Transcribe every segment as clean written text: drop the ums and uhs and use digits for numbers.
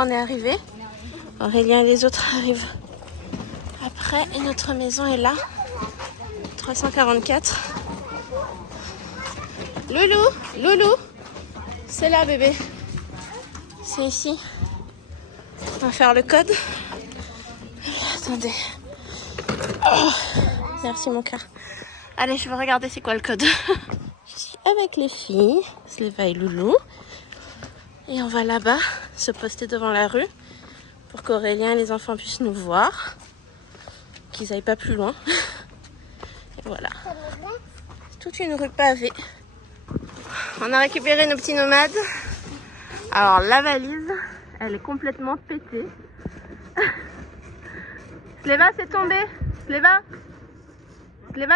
moi on est arrivés. Aurélien et les autres arrivent après et notre maison est là. 344. Loulou, Loulou, c'est là bébé. C'est ici. On va faire le code. Attendez. Oh, merci mon cœur. Allez, je vais regarder c'est quoi le code. Je suis avec les filles, Sleva et Loulou. Et on va là-bas se poster devant la rue pour qu'Aurélien et les enfants puissent nous voir. Qu'ils n'aillent pas plus loin. Et voilà. Toute une rue pavée. On a récupéré nos petits nomades. Alors la valise, elle est complètement pétée. Sleva, c'est tombé. Sleva,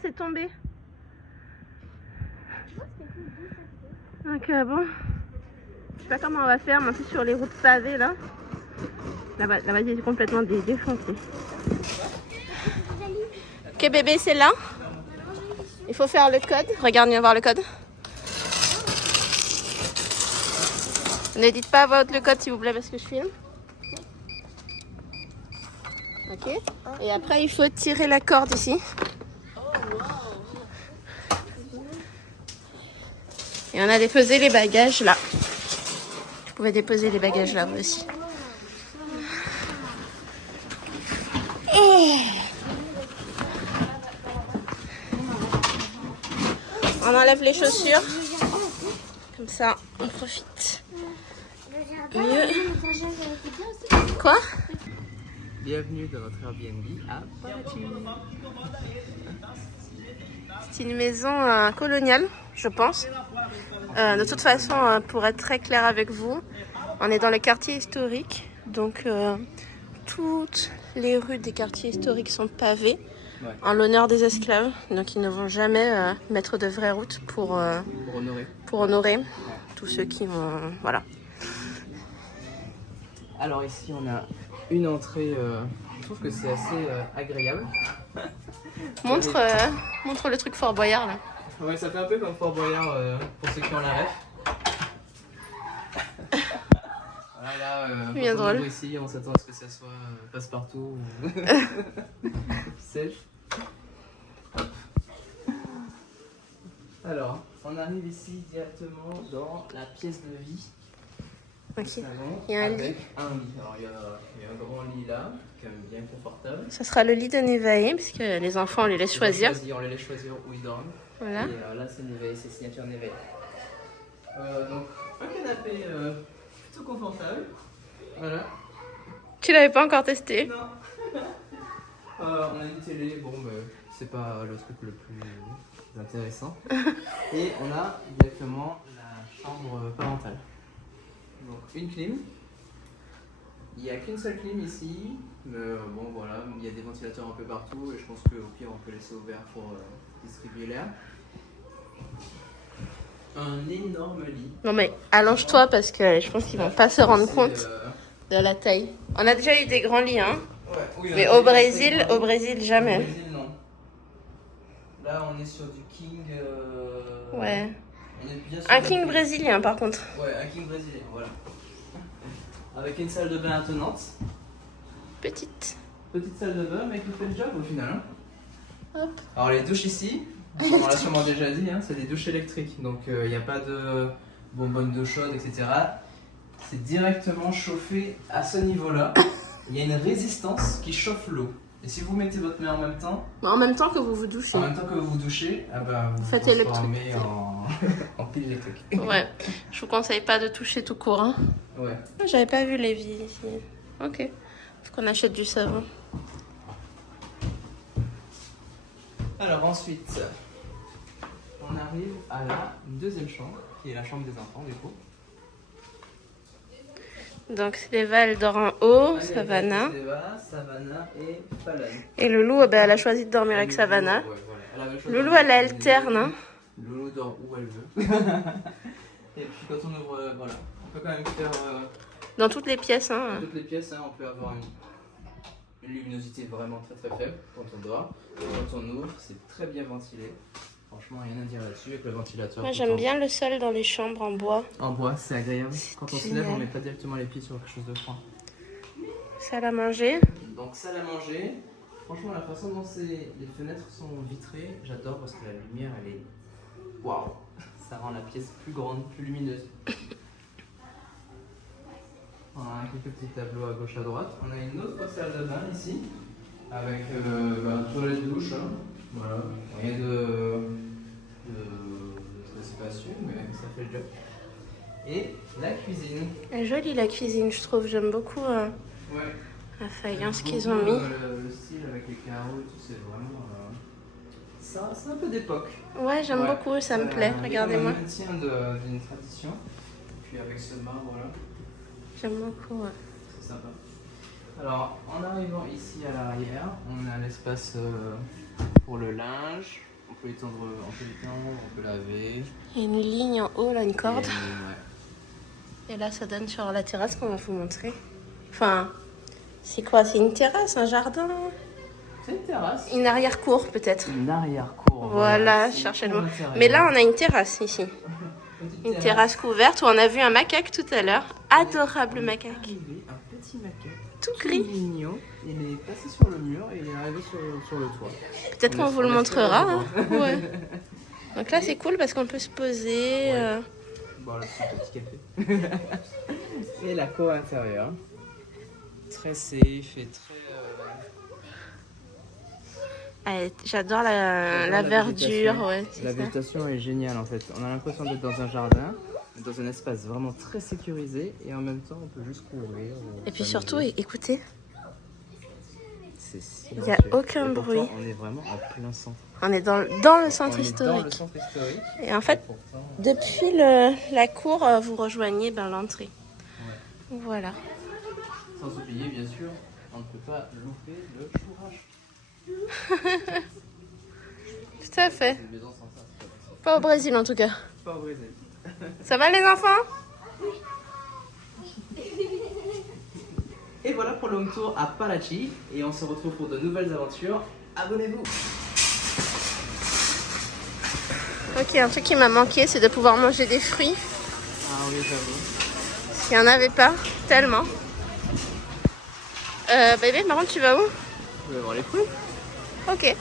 c'est tombé. Donc bon, je sais pas comment on va faire, mais en plus sur les routes pavées là, la valise est complètement défoncée. Ok bébé, c'est là. Il faut faire le code. Regarde, viens voir le code. N'hésitez pas à voix haute le code s'il vous plaît parce que je filme. Ok. Et après il faut tirer la corde ici. Et on a déposé les bagages là. Vous pouvez déposer les bagages là vous aussi. On enlève les chaussures. Comme ça, on profite mieux. Quoi? Bienvenue dans notre Airbnb à Paraty. C'est une maison coloniale, je pense. De toute façon, pour être très clair avec vous, on est dans les quartiers historiques. Donc, toutes les rues des quartiers historiques sont pavées en l'honneur des esclaves. Donc, ils ne vont jamais mettre de vraies routes pour honorer tous ceux qui vont... Voilà. Alors ici, on a une entrée, je trouve que c'est assez agréable. Montre le truc Fort Boyard là. Ouais, ça fait un peu comme Fort Boyard pour ceux qui ont la ref. Voilà, bien quand on drôle. ouvre ici, on s'attend à ce que ça soit passe-partout ou sèche. Hop. Alors, on arrive ici directement dans la pièce de vie. Ok. Salon, Il y a un lit. Alors, il y a un grand lit là, quand même bien confortable. Ça sera le lit de Nevaeh, parce que les enfants, on les laisse choisir. On les laisse choisir où ils dorment. Voilà. Et là, c'est Nevaeh, c'est signature Nevaeh. Donc, un canapé plutôt confortable. Voilà. Tu l'avais pas encore testé? Non. On a une télé, bon, mais c'est pas le truc le plus intéressant. Et on a directement la chambre parentale. Donc, une clim. Il n'y a qu'une seule clim ici, mais bon voilà, il y a des ventilateurs un peu partout et je pense qu'au pire on peut laisser ouvert pour distribuer l'air. Un énorme lit. Non mais allonge-toi parce que je pense qu'ils vont pas se rendre compte de la taille. On a déjà eu des grands lits, hein. Ouais, oui, mais au Brésil jamais. Au Brésil, non. Là on est sur du king. Ouais. On est bien sur Un king brésilien par contre. Ouais, un king brésilien, voilà. Avec une salle de bain attenante. Petite. Petite salle de bain, mais qui fait le job au final. Hein. Hop. Alors les douches ici, on l'a sûrement déjà dit, hein, c'est des douches électriques. Donc il n'y a pas de bonbonne d'eau chaude, etc. C'est directement chauffé à ce niveau-là. Il y a une résistance qui chauffe l'eau. Et si vous mettez votre main en même temps... En même temps que vous vous douchez. En même temps que vous vous douchez, ah bah, vous faites vous transformez en pile électrique. Ouais, je vous conseille pas de toucher tout court. Hein. Ouais. J'avais pas vu l'évier ici. Ok. Faut qu'on achète du savon. Alors ensuite, on arrive à la deuxième chambre, qui est la chambre des enfants du coup. Donc Sleva elle dort en haut, Savannah. Savannah et Falan. Et Loulou, elle a choisi de dormir avec Savannah. Ouais, voilà. Loulou, elle alterne. Hein. Loulou dort où elle veut. Et puis quand on ouvre, voilà, on peut quand même faire... Dans toutes les pièces. Hein. Dans toutes les pièces, hein, on peut avoir une luminosité vraiment très très faible quand on dort. Et quand on ouvre, c'est très bien ventilé. Franchement, rien à dire là-dessus avec le ventilateur. Moi tout le j'aime temps. bien le sol dans les chambres en bois. En bois, c'est agréable. Quand on se lève, on génial. met pas directement les pieds sur quelque chose de froid. Salle à manger. Donc salle à manger. Franchement, la façon dont les fenêtres sont vitrées, j'adore parce que la lumière, elle est... Waouh. Ça rend la pièce plus grande, plus lumineuse. On a quelques petits tableaux à gauche à droite. On a une autre salle de bain ici, avec toilette douche. Hein. Voilà. Rien de très spacieux, mais ça fait le job. Et la cuisine. Elle est jolie la cuisine, je trouve. J'aime beaucoup Ouais. la faïence qu'ils Beaucoup, ont mis. Le style avec les carreaux et tout, c'est vraiment... c'est un peu d'époque. Ouais, j'aime Ouais. beaucoup, ça me plaît. Regardez-moi. On maintien d'une tradition. Puis avec ce marbre-là, J'aime beaucoup. Ouais. c'est sympa. Alors, en arrivant ici à l'arrière, on a l'espace pour le linge. On peut l'étendre, on peut laver. Il y a une ligne en haut, là, une corde. Ouais. Et là, ça donne sur la terrasse qu'on va vous montrer. Enfin, c'est quoi? C'est une terrasse, un jardin? C'est une terrasse. Une arrière-cour, peut-être. Une arrière-cour. Voilà, c'est cherchez le une mot. cour intérieure. Mais là, on a une terrasse ici. Petite Une terrasse couverte où on a vu un macaque tout à l'heure. Adorable macaque. Arrivé, un petit macaque. Tout gris. Mignon. Il est passé sur le mur et il est arrivé sur le toit. Peut-être qu'on vous le On montrera. espère Hein. le voir. Ouais. Donc là, c'est cool parce qu'on peut se poser. Ouais. Bon, là, c'est un petit café. Et la cour intérieure. Très safe et très... J'adore la verdure. Ouais, c'est La ça. végétation est géniale en fait. On a l'impression d'être dans un jardin, dans un espace vraiment très sécurisé et en même temps on peut juste courir. Et puis surtout, écoutez, c'est il n'y a aucun et pourtant, bruit. on est vraiment en plein centre. On est dans le centre On est historique. dans le centre historique. Et en fait, Et pourtant, depuis la cour, vous rejoignez l'entrée. ouais. Voilà. Sans oublier bien sûr, on ne peut pas louper le chourage. Tout à fait. Une maison sans ça, c'est pas possible. Pas au Brésil en tout cas. Pas au Brésil. Ça va les enfants? Et voilà pour le home tour à Parachi. Et on se retrouve pour de nouvelles aventures. Abonnez-vous. Ok, un truc qui m'a manqué, c'est de pouvoir manger des fruits. Ah oui, j'avoue. Parce qu'il n'y en avait pas, tellement. Bébé, par contre, tu vas où? Je vais voir les fruits. Ok.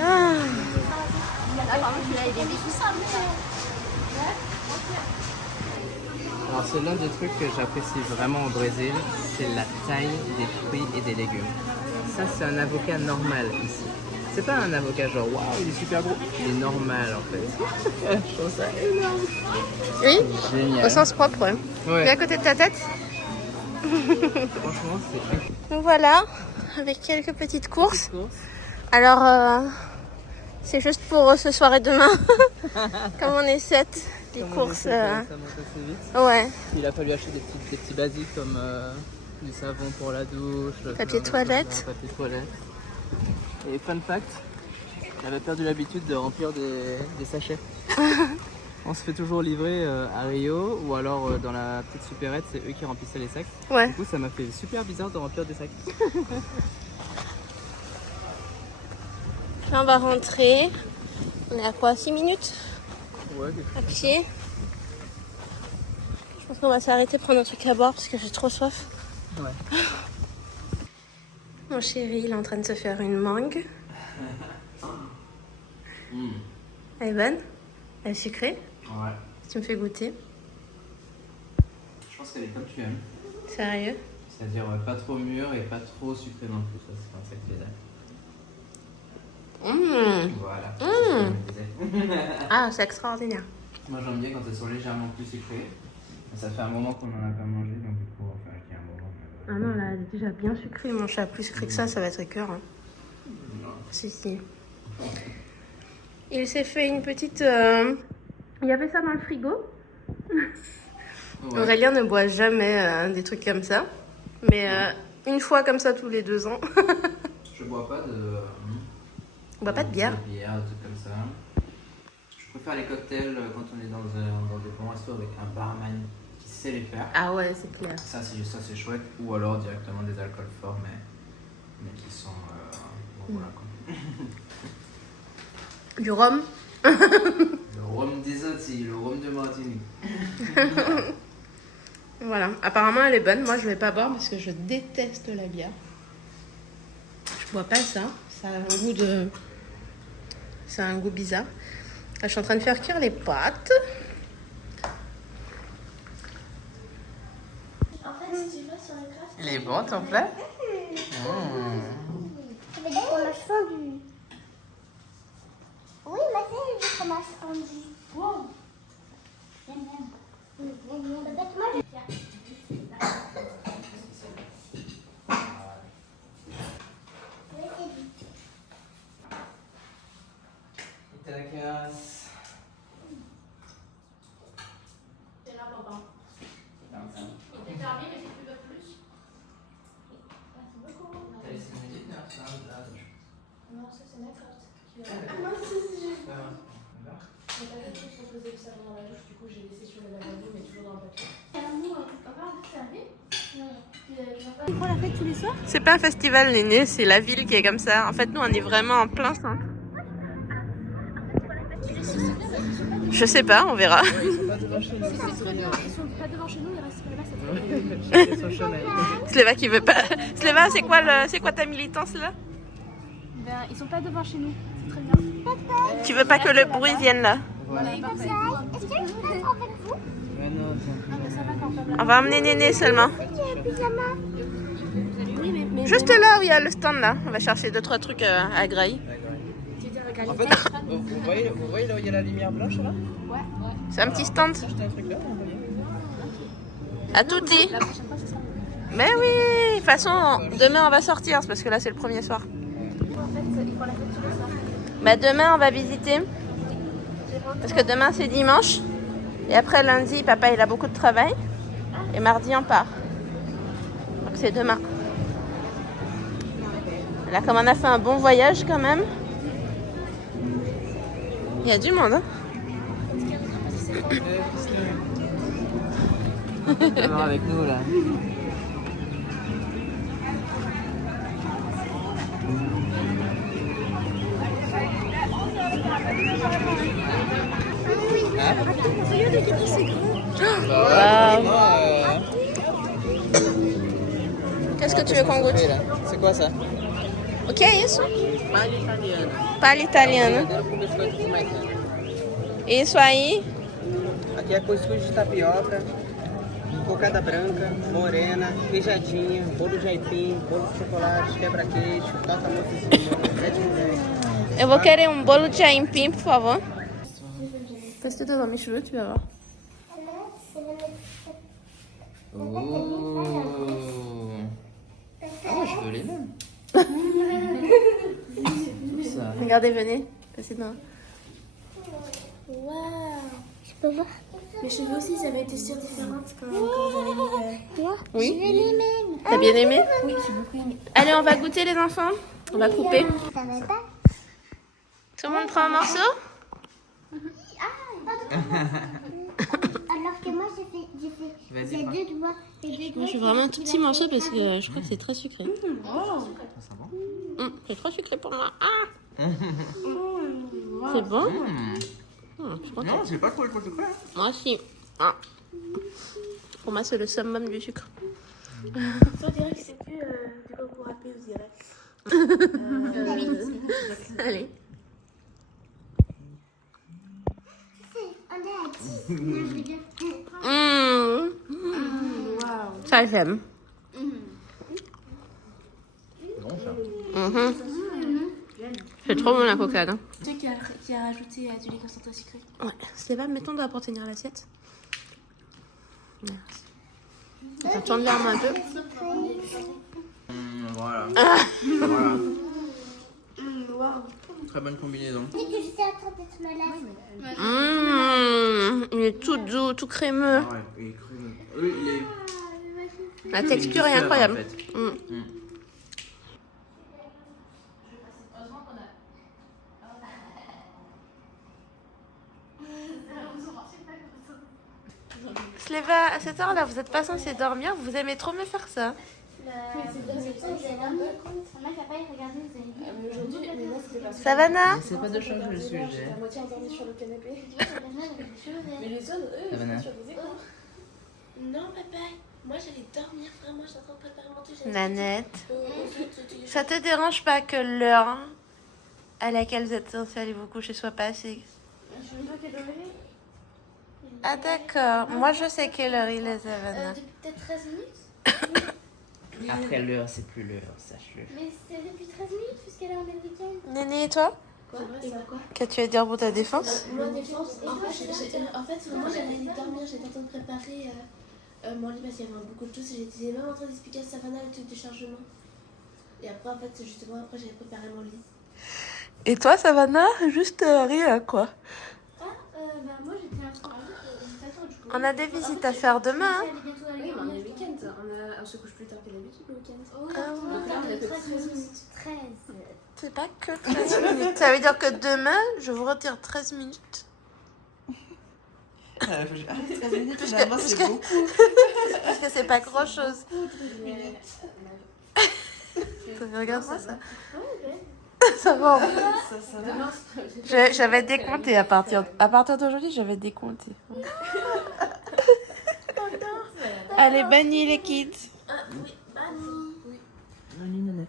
Ah. Alors c'est l'un des trucs que j'apprécie vraiment au Brésil, c'est la taille des fruits et des légumes. Ça c'est un avocat normal ici. C'est pas un avocat genre waouh il est super gros, il est normal en fait. Je trouve ça énorme. Oui, Génial. au sens propre, ouais. Ouais. Mais à côté de ta tête. Franchement c'est Donc voilà, avec quelques petites courses. course. Alors, c'est juste pour ce soir et demain. Comme on est 7, les Comme on courses. essaie, ça monte assez vite. Ouais, Il a fallu acheter des petits basiques comme du savon pour la douche, Papier toilette. papier toilette. Et fun fact, j'avais perdu l'habitude de remplir des sachets. On se fait toujours livrer à Rio ou alors dans la petite supérette, c'est eux qui remplissaient les sacs. ouais. Du coup, ça m'a fait super bizarre de remplir des sacs. Là, on va rentrer. On est à quoi? 6 minutes Ouais, à pied. Je pense qu'on va s'arrêter prendre un truc à boire parce que j'ai trop soif. ouais. Mon chéri, il est en train de se faire une mangue. Elle est bonne? Elle est sucrée? Ouais. Tu me fais goûter? Je pense qu'elle est comme tu aimes. Sérieux? C'est-à-dire pas trop mûr et pas trop sucré non plus. Ça, c'est un sacré dalle. Voilà. C'est ce que je me disais. Ah, c'est extraordinaire. Moi j'aime bien quand elles sont légèrement plus sucrées. Ça fait un moment qu'on n'en a pas mangé, donc du coup, enfin, qu'il y a un moment. Ah non, là, elle est déjà bien sucrée. Mon chat plus sucré que ça va être écœurant. Non. Si, si. Il s'est fait une petite... Il y avait ça dans le frigo. Ouais. Aurélien ne boit jamais des trucs comme ça. Mais une fois comme ça tous les 2 ans. Je bois pas de. On boit pas de bière. De bière, de trucs comme ça. Je préfère les cocktails quand on est dans des bons restos avec un barman qui sait les faire. Ah ouais, c'est clair. Ça c'est chouette. Ou alors directement des alcools forts, mais qui sont Voilà, quoi. Du rhum. Le rhum des Antilles, le rhum de Martinique. Voilà, apparemment elle est bonne. Moi je vais pas boire parce que je déteste la bière. Je bois pas ça. Ça a un goût de. Ça a un goût bizarre. Là, je suis en train de faire cuire les pâtes. En fait, si tu vas sur le graphe, Il est bon ton plat? ça veut dire fromage fondu. Oui, ma fille, du fromage fondu. Wow. J'aime bien. Peut-être moi, je vais faire. Itadakimasu. C'est là, papa. Merci T'es fermé, mais si tu veux plus. Merci beaucoup. T'as laissé une minute, là? Non, ça, c'est ma carte. Ah, non, c'est d'accord. J'ai pas fait de proposer le savon dans la douche, du coup j'ai laissé sur le lavabo, mais toujours dans le papier. Ils font la fête tous les soirs? C'est pas un festival, Néné, c'est la ville qui est comme ça. En fait, nous, on est vraiment en plein centre. Je sais pas, on verra. Ils sont pas devant chez nous. Ils sont pas devant chez nous, ils restent là-bas, ça Ils sont chômés. Sleva qui veut pas. Sleva, c'est quoi ta militance là? Ben, ils sont pas devant chez nous, c'est très bien. Tu veux pas que le bruit vienne là? Voilà. Est-ce que je peux être avec vous? Ouais, non, Ah, mais ça va quand on On va emmener Néné seulement. Pyjama. Oui, mais Juste là où il y a le stand là. On va chercher 2-3 trucs à Graille. tu veux dire En égalité. fait, vous voyez là où il y a la lumière blanche là? Ouais, ouais. C'est un petit stand. Acheter un truc là, on va y aller. À tutti. La prochaine fois, c'est ça. Mais oui, de toute façon, demain on va sortir parce que là c'est le premier soir. En fait, ils font la fête tous les soirs. Bah demain on va visiter. Parce que demain c'est dimanche. Et après lundi, papa il a beaucoup de travail. Et mardi on part. Donc c'est demain. Là comme on a fait un bon voyage quand même. Il y a du monde. Hein. Viens avec nous là. Waouh. Qu'est-ce que tu veux qu'on goûte? C'est quoi ça? O que é isso? Palha italiana. Palha italiana. Verdadeiro com biscoito jamaicano. Isso aí. Aqui é cuscuz de tapioca, cocada branca, morena, queijadinha, bolo de aipim, bolo de chocolate, quebra-queixo, torta mocinha, pé de mulher. Eu vou querer um bolo de aipim, por favor. Teste devant mes cheveux, tu vas voir. Oh. Ah, je veux les mêmes. Ça. Regardez, venez. Passez devant. Waouh. Je peux voir? Mes cheveux aussi, ils avaient été sur différentes quand j'avais mis. Moi, Oui. je veux les mêmes. T'as bien aimé? Oui, j'ai beaucoup aimé. Allez, on va goûter les enfants. On va couper. Ça va pas? Tout le monde prend un morceau? Alors que moi, j'ai fait Vas-y, prends. deux doigts. Moi, je veux vraiment un tout petit morceau parce que je crois que c'est très sucré. Ça sent bon? C'est trop sucré pour moi. Ah! C'est bon? Je suis contente. Non, c'est pas trop sucré. Moi aussi. Ah. Pour moi, c'est le summum du sucre. Toi, on dirait que c'est plus du coco râpé, on dirait. Allez. On est à 10. Non, je veux dire. Waouh. Ça, j'aime. C'est bon ça. C'est trop bon la coquade. Hein. Tu sais qui a rajouté du lait concentré sucré. Ouais. Stéphane, mettons de pour tenir l'assiette. Merci. Attends, tourne vers moi un peu. Voilà. Ah. Voilà. Waouh. Très bonne combinaison. Dès que j'étais en train d'être malade. Il est tout doux, tout crémeux. Ah ouais, il est crémeux. Oui, il est. La texture est incroyable. En fait. Sleva, à cette heure-là, vous n'êtes pas censé dormir. Vous aimez trop me faire ça. On a papa, il regardait, vous avez dit. Mais aujourd'hui, mais moi, c'était parce que. Savannah? C'est pas de changer le sujet. J'étais à moitié endormie sur le canapé. Mais les autres, eux, ils Savannah. étaient sur des écrans. Non, papa, moi j'allais dormir, vraiment, j'étais en train de préparer mon thé. Nanette. Ça te dérange pas que l'heure à laquelle vous êtes censé aller vous coucher soit passée? Je sais pas quelle heure il est. Ah d'accord. Moi je sais quelle heure il est, Savannah. Depuis peut-être 13 minutes. Après l'heure, c'est plus l'heure, sache-le. Mais c'est depuis 13 minutes puisqu'elle est américaine. Néné et toi? Quoi? Et quoi? Qu'as-tu à dire pour ta défense? Moi, défense, en fait, moi j'allais aller dormir, j'étais en train de préparer mon lit parce qu'il y avait beaucoup de choses et j'étais même en train d'expliquer à Savannah le truc de chargement. Et après, en fait, justement, après j'avais préparé mon lit. Et toi, Savannah? Juste rien, quoi. Ah, bah moi j'étais un peu. On a des visites à faire demain. Hein. Oui, mais on est le week-end, on se couche plus tard que d'habitude le week-end. Oh, Ah ouais. donc là, on a 13 minutes. 13. C'est pas que 13 minutes. Ça veut dire que demain, je vous retire 13 minutes. Ah, 13 minutes, Puisque- finalement, c'est puisque- beaucoup. Parce que c'est pas grand chose. Regarde ça. Ça va. J'avais décompté à partir d'aujourd'hui, j'avais décompté. Allez, banni les kids. Bonne nuit, Nanette.